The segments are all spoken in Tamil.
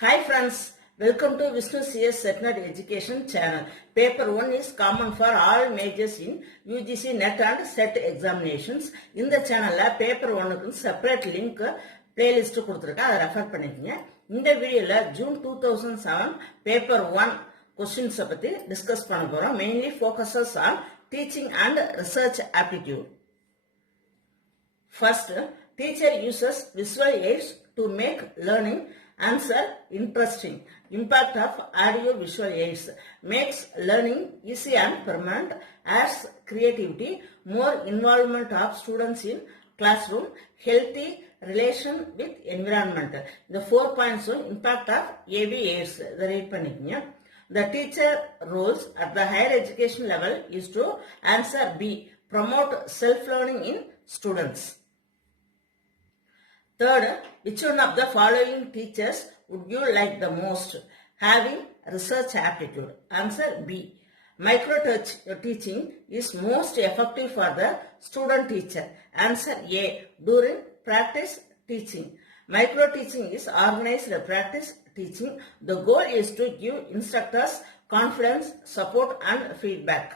Hi friends, welcome to Vishnu CS Setnet Education channel. Paper 1 is common for all majors in UGC NET and SET examinations. In the channel, paper 1 separate link playlist கொடுத்திருக்கேன், அதை ரெஃபர் பண்ணிக்கங்க. இந்த வீடியோல ஜூன் 2007 paper 1 questions பத்தி டிஸ்கஸ் பண்ண போறோம். Mainly focuses on teaching and research aptitude. First, teacher uses visual aids to make learning answer interesting. Impact of audio visual aids makes learning easy and permanent, adds creativity, more involvement of students in classroom, healthy relation with environment. The 4 points on impact of AV aids. The teacher roles at the higher education level is to answer B, promote self-learning in students. Third, which one of the following teachers would you like the most? Having research aptitude. Answer B. Micro teaching is most effective for the student teacher. Answer A. During practice teaching. Micro teaching is organized practice teaching. The goal is to give instructors confidence, support and feedback.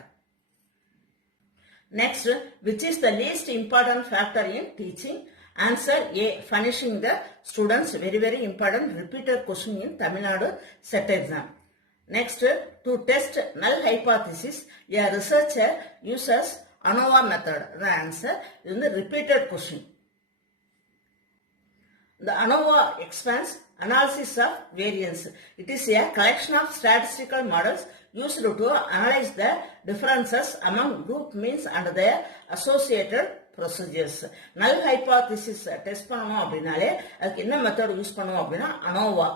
Next, which is the least important factor in teaching? Answer A. Punishing the students. Very important repeated question in Tamil Nadu SET exam. Next, to test null hypothesis, a researcher uses ANOVA method. The answer is the repeated question. The ANOVA expands analysis of variance. It is a collection of statistical models used to analyze the differences among group means and their associated procedures. Null hypothesis test பண்ணுவோம் அப்படினாலே அதுக்கு என்ன மெத்தட் யூஸ் பண்ணுவோம் அப்படினா ANOVA.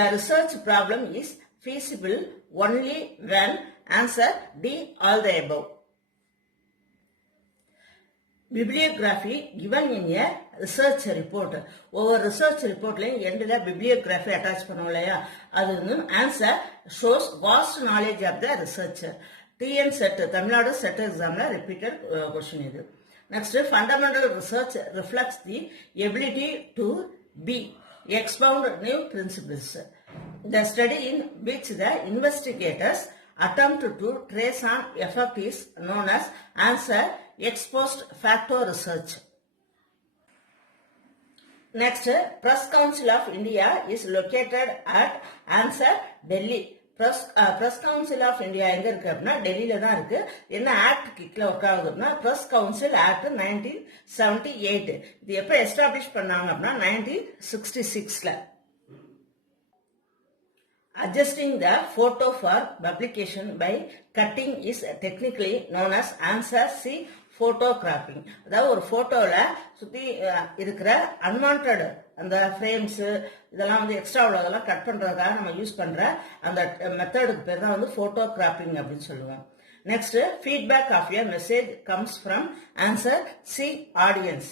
A research problem is feasible only when answer D, all the above. Bibliography given in a research report. ஒவ்வொரு research reportலையும் எண்டில் bibliography attach பண்ணுவோம் இல்லையா, அது வந்து answer shows vast knowledge of the researcher. TN set Tamil Nadu set எக்ஸாம்ல repeated question இது. Next, fundamental research reflects the ability to B, expound new principles. The study in which the investigators attempt to trace an effect is known as answer ex post facto research. Next, Press Council of India is located at answer Delhi. Press Council of India எங்க இருக்கு அப்படின்னா டெல்லியில தான் இருக்கு. என்ன ஆக்ட் கிக்ல ஒர்க் ஆகுது அப்படின்னா Press Council Act 1978. இது எப்ப எஸ்டாப்ளிஷ் பண்ணாங்க அப்படின்னா 1966ல. Adjusting the photo for publication by cutting is technically known as answer C, photo cropping. அதாவது ஒரு போட்டோல சுத்தி இருக்கிற அன்வான்டட் அந்த ஃப்ரேம்ஸ் இதெல்லாம் வந்து எக்ஸ்ட்ரா உள்ளதெல்லாம் கட் பண்றதுக்காக நம்ம யூஸ் பண்ற அந்த மெத்தடுக்கு பேர் தான் வந்து போட்டோ கிராப்பிங் அப்படின்னு சொல்லுவோம். Next, feedback of a message comes from answer C, audience.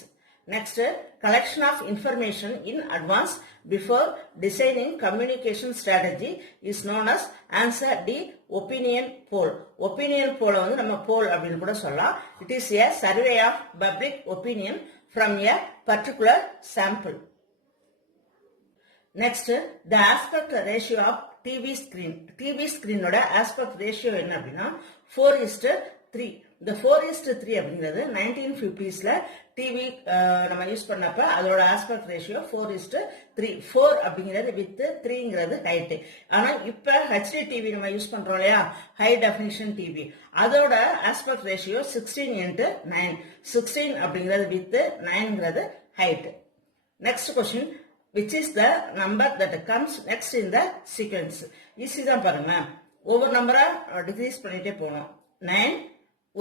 Next, collection of information in advance before designing communication strategy is known as answer D, opinion poll. Opinion poll வந்து நம்ம poll அப்படின்னு கூட சொல்லலாம். It is a survey of public opinion from a particular sample. Next, the aspect ratio of TV screen. TV screen ஓட aspect ratio என்ன அப்படின்னா 4:3. இந்த 4:3 அப்படிங்கிறது 1950sல டிவி நம்ம யூஸ் பண்ணப்ப அதோட ஆஸ்பெக்ட் ரேஷியோ 4:3. 4 அப்படிங்கிறது வித் 3ங்கிறது ஹைட். ஆனா இப்ப ஹெச்டி டிவி நம்ம யூஸ் பண்றோம் இல்லையா, ஹை டெஃபினிஷன் டிவி, அதோட ஆஸ்பெக்ட் ரேஷியோ 16:9. 16 அப்படிங்கிறது வித், 9ங்கிறது height. Next question, which is the number that comes next in the sequence? Easy தான் பாருங்க. ஒவ்வொரு நம்பரா டிக்ரீஸ் பண்ணிட்டே போகணும். 9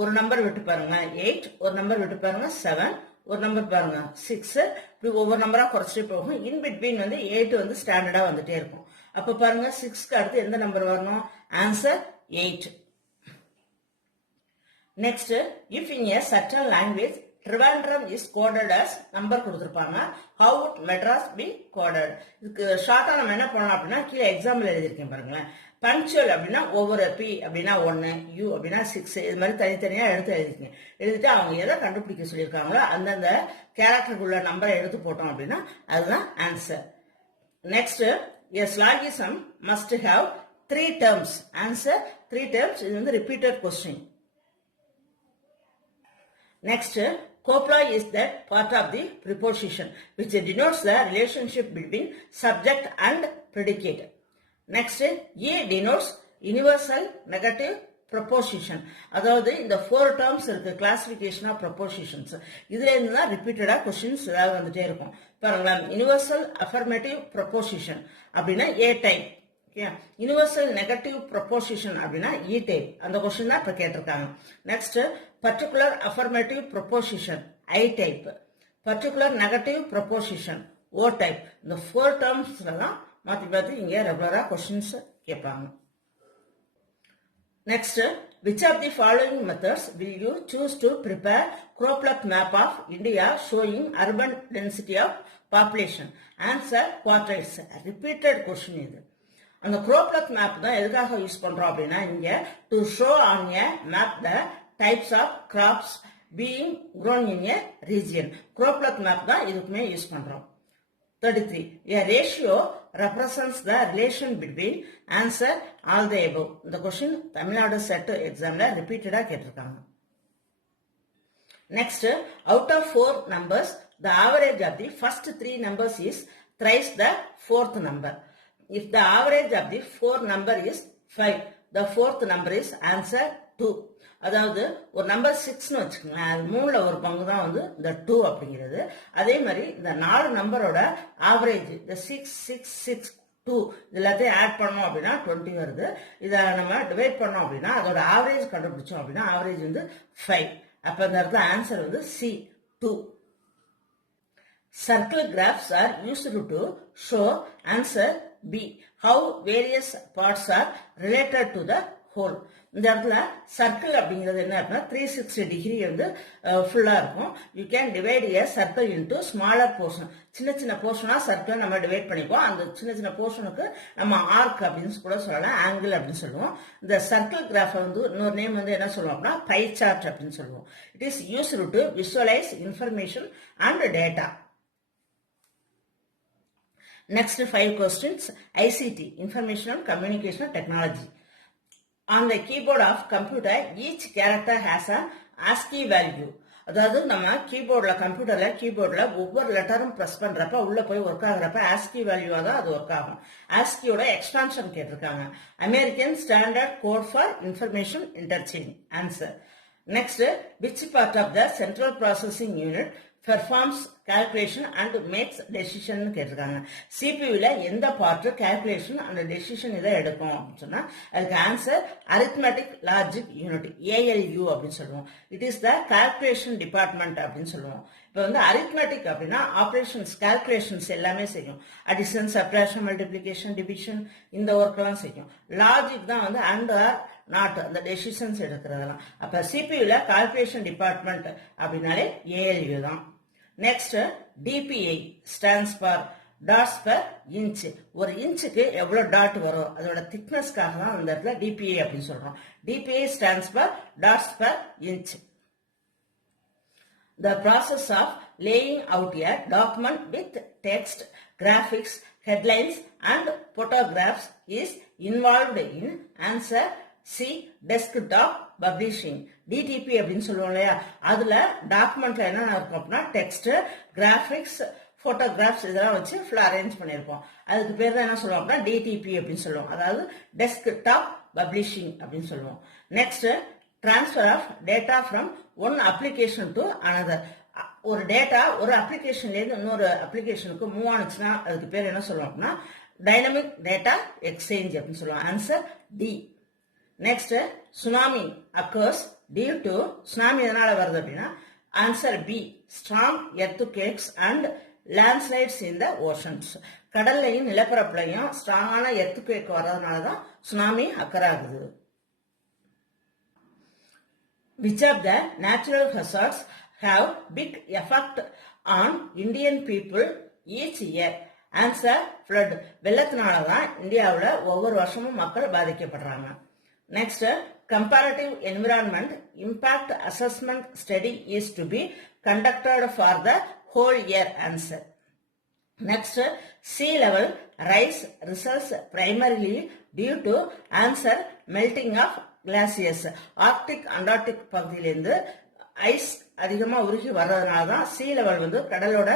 ஒரு நம்பர் விட்டு பாருங்க, 8 ஒரு நம்பர் விட்டு பாருங்க, 7 ஒரு நம்பர் பாருங்க, 6 இப்படி ஒவ்வொரு நம்பரா குறைச்சிட்டே போகும். இன் பிட்வீன் வந்து 8 வந்து ஸ்டாண்டர்டா வந்துட்டே இருக்கும். அப்ப பாருங்க 6க்கு அடுத்து எந்த நம்பர் வரணும்? Answer 8. Next, if in a certain language Trivandrum is coded as number கொடுத்திருப்பாங்க, how would Madras be coded? இதுக்கு ஷார்ட்டா நம்ம என்ன பண்ணலாம் அப்படின்னா கீழே எக்ஸாம்பிள் எழுதியிருக்கேன் பாருங்களேன். பங்க்சுவல் அப்படின்னா ஒவ்வொரு பி அப்படின்னா 1, யூ அப்படின்னா 6, இது மாதிரி தனித்தனியா எடுத்து எழுதிக்கங்க. எழுதிட்டு அவங்க எதை கண்டுபிடிக்க சொல்லியிருக்காங்களோ அந்தந்த கேரக்டருக்குள்ள நம்பரை எடுத்து போட்டோம் அப்படின்னா அதுதான் answer. Next, a syllogism must have 3 terms. Answer 3 terms. This is the repeated question. Next, copula is that part of the preposition which denotes the relationship between subject and predicate. Next, A denotes universal negative preposition. அதாவது இந்த 4 terms இருக்கு classification of prepositions. இதுல இருந்து தான் repeated questions ஏதாவது வந்துட்டே இருக்கும். பாருங்களேன், universal affirmative preposition அப்படின்னா A type. Universal negative proposition அப்படின்னா இ டைப். அந்த கொஸ்டின் தான் இப்ப கேட்டிருக்காங்க. நெக்ஸ்ட், பர்டிகுலர் அஃபர்மேட்டிவ் ப்ரொபோசிஷன் ஐ டைப், பர்டிகுலர் நெகட்டிவ் ப்ரொபோசிஷன் ஓ டைப். இந்த 4 டேர்ம்ஸ்ல தான் மாத்தி மாத்தி இங்க ரெகுலரா கொஸ்டின்ஸ் கேட்பாங்க. Next, which of the following methods will you choose to prepare Cropluk map of India showing urban density of population? Answer quartiles. Repeated question இது. அந்த Cropluk map தான் எதுக்காக யூஸ் பண்றோம் அப்படின்னா இங்க to show on a map the types of crops being grown in a region. Cropluk map தான் இதுக்குமே யூஸ் பண்றோம். 33. A ratio represents the relation between. Answer all the above. இந்த question தமிழ்நாடு செட் எக்ஸாம்ல ரிப்பீட்டடா கேட்டிருக்காங்க. Next, out of 4 numbers, the average of the first 3 numbers is thrice the 4th number. If the average of the 4 number is 5, the 4th number is answer 2. அதாவது ஒரு நம்பர் 6ன்னு வச்சுக்கோங்களேன், அது 3ல ஒரு பங்கு தான் வந்து இந்த 2 அப்படிங்கிறது. அதே மாதிரி இந்த 4 நம்பரோட ஆவரேஜ் இந்த 6 6 6 2 எல்லாத்தையும் ஆட் பண்ணோம் அப்படின்னா 20 வருது. இதை நம்ம டிவைட் பண்ணோம் அப்படின்னா அதோட ஆவரேஜ் கண்டுபிடிச்சோம் அப்படின்னா ஆவரேஜ் வந்து 5. அப்ப இந்த இடத்துல ஆன்சர் வந்து C 2. Circle graphs are used to show. Answer B. How various parts are related to the whole. இந்த இடத்துல சர்க்கிள் அப்படிங்கிறது என்ன அப்படின்னா 360 டிகிரி வந்து ஃபுல்லா இருக்கும். You can divide A circle into smaller portion. சின்ன சின்ன போர்ஷனா சர்க்கிள் நம்ம டிவைட் பண்ணிப்போம். அந்த சின்ன சின்ன போர்ஷனுக்கு நம்ம ஆர்க் அப்படின்னு கூட சொல்லலாம், ஆங்கிள் அப்படின்னு சொல்லுவோம். இந்த சர்க்கிள் கிராஃப் வந்து இன்னொரு நேம் வந்து என்ன சொல்லுவோம் அப்படின்னா பை சார்ட் அப்படின்னு சொல்லுவோம். It is used to visualise information and data. Next 5 questions. ICT, Information and Communication Technology. On the keyboard of computer, each character has an ASCII value. அதாவது நம்ம கீபோர்ட்ல கம்ப்யூட்டர்ல கீபோர்ட்ல ஒவ்வொரு லெட்டரும் பிரஸ் பண்றப்ப உள்ள போய் ஒர்க் ஆகுறப்ப ASCII வேல்யூவா தான் அது ஒர்க் ஆகும். ASCIIயோட எக்ஸ்பான்ஷன் கேட்டிருக்காங்க. American standard code for information interchange. Answer. Next, which part of the central processing unit performs calculation and makes decision கேட்டிருக்காங்க. சிபியூல எந்த பார்ட் கால்குலேஷன் அண்ட் டெசிஷன் இதை எடுக்கும் அப்படின்னு சொன்னா அதுக்கு answer arithmetic logic unit ALU அப்படின்னு சொல்லுவோம். It is the calculation department அப்படின்னு சொல்லுவோம். இப்போ வந்து அரித்மெட்டிக் அப்படின்னா ஆபரேஷன்ஸ் கால்குலேஷன்ஸ் எல்லாமே செய்யும். அடிஷன், சப்ட்ராக்ஷன், மல்டிப்ளிகேஷன், டிவிஷன் இந்த ஒர்க் எல்லாம் செய்யும். லாஜிக் தான் வந்து அண்ட் ஆர் நாட் அந்த டெசிஷன்ஸ் எடுக்கிறதெல்லாம். அப்ப சிபியூல கால்குலேஷன் டிபார்ட்மெண்ட் அப்படின்னாலே ALU தான். Next, DPI stands for dots per inch. ஒரு இன்ச்சுக்கு எவ்வளவு டாட் வரும் அதோட திக்னஸ்க்காக தான் அந்த இடத்துல DPI அப்படின்னு சொல்றோம். DPI stands for dots per inch. The process of laying out a document with text, graphics, headlines and photographs is involved in. Answer C. Desktop publishing. DTP அப்படின்னு சொல்லுவோம் இல்லையா, அதுல டாக்குமெண்ட்ல என்னென்ன இருக்கும் அப்படின்னா டெக்ஸ்ட், கிராபிக்ஸ், போட்டோகிராஃப்ஸ் இதெல்லாம் வச்சு ஃபுல்லா அரேஞ்ச் பண்ணிருப்போம். அதுக்கு பேர் தான் என்ன சொல்லுவோம் அப்படின்னா DTP அப்படின்னு சொல்லுவோம். அதாவது டெஸ்க்டாப் பப்ளிஷிங் அப்படின்னு சொல்லுவோம். Next, transfer of data from one application to another. ஒரு டேட்டா ஒரு அப்ளிகேஷன்ல இருந்து இன்னொரு அப்ளிகேஷனுக்கு மூவ் ஆனிச்சுன்னா அதுக்கு பேர் என்ன சொல்லுவோம் அப்படின்னா டைனமிக் டேட்டா எக்ஸ்சேஞ்ச் அப்படின்னு சொல்லுவோம். Answer D. Next, tsunami occurs due to tsunami எதனால வருது அப்படின்னா answer B. strong earthquakes and landslides in the oceans. கடல்லையும் நிலப்பரப்புலையும் ஸ்ட்ராங்கான எர்த்குவேக் வர்றதுனால தான் சுனாமி அக்கர் ஆகுது. Which of the natural hazards have big effect on Indian people each year? Answer flood. வெள்ளத்தினால தான் இந்தியாவில் ஒவ்வொரு வருஷமும் மக்கள் பாதிக்கப்படுறாங்க. Next, comparative environment impact assessment study is to be conducted for the whole year. Answer. Next, sea level rise results primarily due to answer melting of glaciers. Arctic, Antarctic பகுதியிலிருந்து ஐஸ் அதிகமா உருகி வர்றதுனால தான் sea level வந்து கடலோட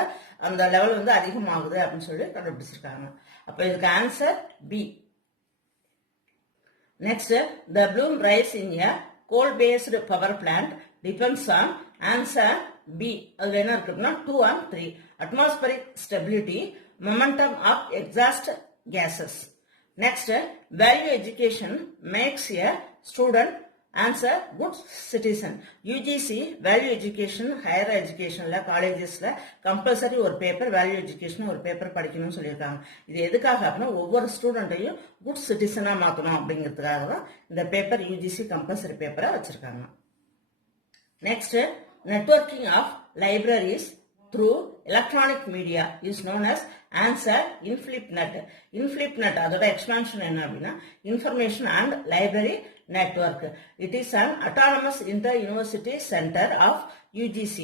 அந்த லெவல் வந்து அதிகமாகுது அப்படின்னு சொல்லி கண்டுபிடிச்சிருக்காங்க. அப்ப இதுக்கு answer B. Next, the bloom rise in a coal-based power plant depends on answer B. அதுல என்ன இருக்குன்னா 2 and 3. Atmospheric stability, momentum of exhaust gases. Next, value education makes a student answer good citizen. UGC value education higher educationல collegesல compulsory ஒரு பேப்பர் value education ஒரு பேப்பர் படிக்கணும்னு சொல்லியிருக்காங்க. இது எதுக்காக அப்படின்னா ஒவ்வொரு ஸ்டூடெண்ட்டையும் குட் சிட்டிசனா மாத்தணும் அப்படிங்கிறதுக்காக தான் இந்த பேப்பர் UGC கம்பல்சரி பேப்பரை வச்சிருக்காங்க. Next, networking of libraries through electronic media is known as answer InflipNet. InflipNet அதோட expansion என்ன அப்படின்னா information and library network. It is an autonomous inter-university center of UGC.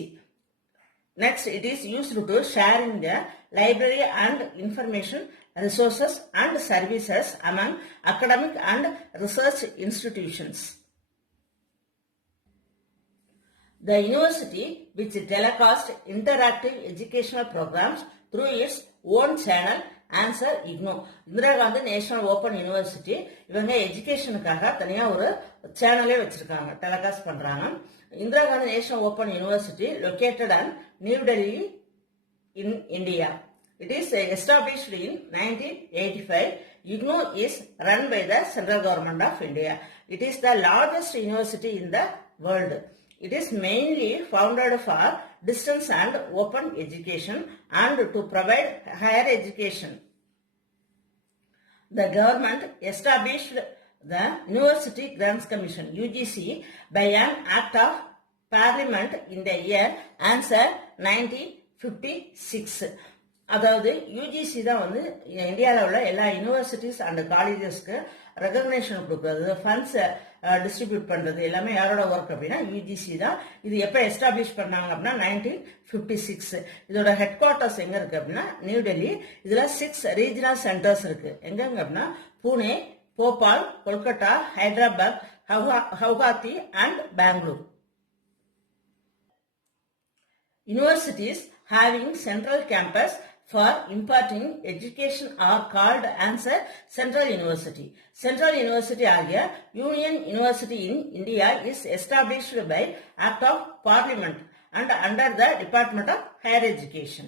Next, it is used to sharing the library and information resources and services among academic and research institutions. The university which telecasts interactive educational programs through its own channel answer IGNOU. Indira Gandhi national open university இவங்க எஜுகேஷனுக்காக தனியா ஒரு சேனலே வச்சிருக்காங்க, டெலிகாஸ்ட் பண்றாங்க. Indira Gandhi national open university located at New Delhi in India. It is established in 1985. IGNOU is run by the central government of India. It is the largest university in the world. It is mainly founded for distance and open education and to provide higher education. The government established the University Grants Commission UGC by an act of parliament in the year answer 1956. அதாவது யூஜிசி தான் வந்து இந்தியாவில் உள்ள எல்லா யூனிவர்சிட்டிஸ் அண்ட் காலேஜஸ்க்கு ரெகக்னேஷன் கொடுக்கறது, ஃபண்ட்ஸ் டிஸ்ட்ரிபியூட் பண்றது எல்லாமே யாரோட ஒர்க் அப்படின்னா யூஜிசி தான். இது எப்ப எஸ்டாப்ளிஷ் பண்ணாங்க அப்படின்னா 1956. இதோட ஹெட் குவார்டர்ஸ் எங்க இருக்கு அப்படின்னா நியூ டெல்லி. இதுல 6 ரீஜனல் சென்டர்ஸ் இருக்கு. எங்கெங்க அப்படின்னா Pune, Bhopal, Kolkata, Hyderabad, Guwahati and Bangalore. Universities having central campus for imparting education are called answer Central University. Central University ஆகிய Union University in India is established by Act of Parliament and under the Department of Higher Education.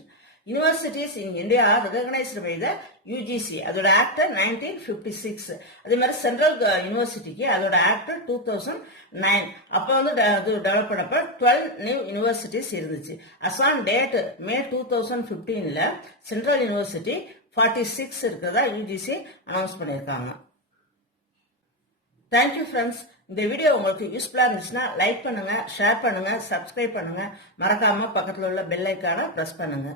Universities in India are recognized by the UGC. அதோட ஆக்ட் 1956. அதே மாதிரி சென்ட்ரல் யூனிவர்சிட்டிக்கு அதோட ஆக்ட் 2009. அப்ப வந்து டெவலப் பண்ணப்ப 12 நியூ யூனிவர்சிட்டிஸ் இருந்துச்சு. அசான் டேட் மே 2015ல சென்ட்ரல் யூனிவர்சிட்டி 46 இருக்கிறதா UGC அனௌன்ஸ் பண்ணியிருக்காங்க. Thank you friends. இந்த வீடியோ உங்களுக்கு யூஸ்ஃபுல்லா இருந்துச்சுன்னா லைக் பண்ணுங்க, ஷேர் பண்ணுங்க, சப்ஸ்கிரைப் பண்ணுங்க, மறக்காம பக்கத்துல உள்ள பெல் ஐக்கானை பிரஸ் பண்ணுங்க.